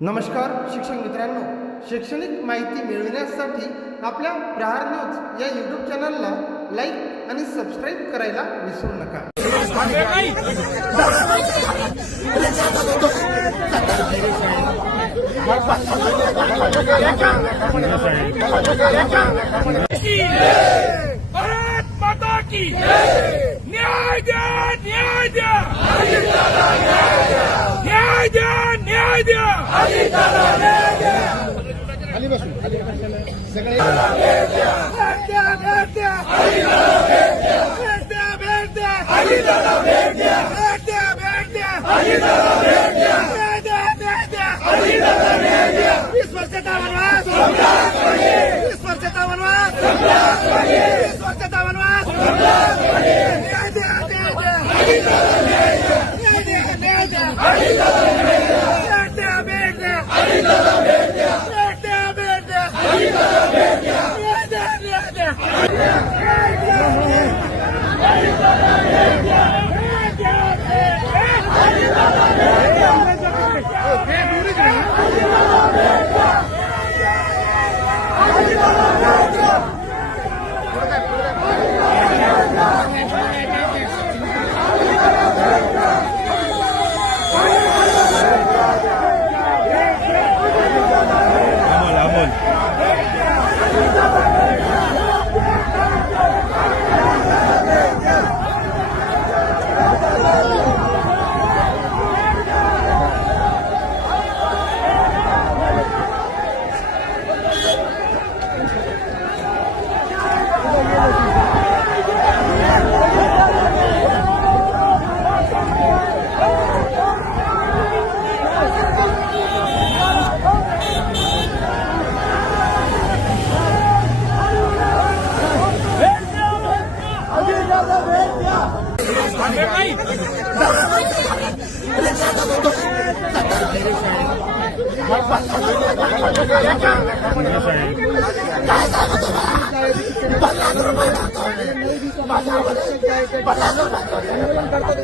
नमस्कार शिक्षक मित्रांनो. शैक्षणिक माहिती मिळविण्यासाठी आपल्या प्रहार न्यूज या यूट्यूब चॅनलला लाईक आणि सबस्क्राईब करायला विसरू नका. की न्याय द्या न्याय द्या न्याय द्या न्याय द्या भेट द्या, भेट द्या. भेट द्या, भेट द्या. भेट द्या, भेट द्या. भेट द्या, भेट द्या. वीस वर्षाचा वनवास वीस वर्षाचा वनवास वीस वर्षाचा वनवास न्याय द्या, न्याय द्या. न्याय द्या, न्याय द्या. भेट द्या,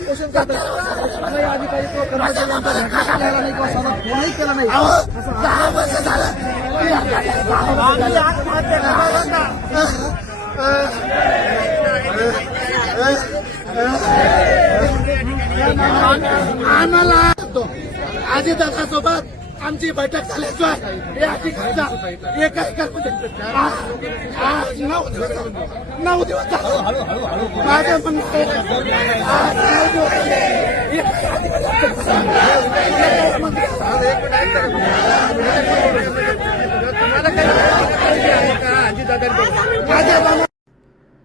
कोशिश करतो नाही अधिकारी तो कर्मचाऱ्यांना नाही किंवा साधा फोनही केला नाही आत्महत्या आम्हाला आजी दादासोबत आमची बैठक झाल्याशिवाय या ठिकाणचा एकच म्हणजे आज नऊ दिवस नऊ दिवस माझं म्हणणं आज नऊ दिवस झाले. एकच अधिकारी-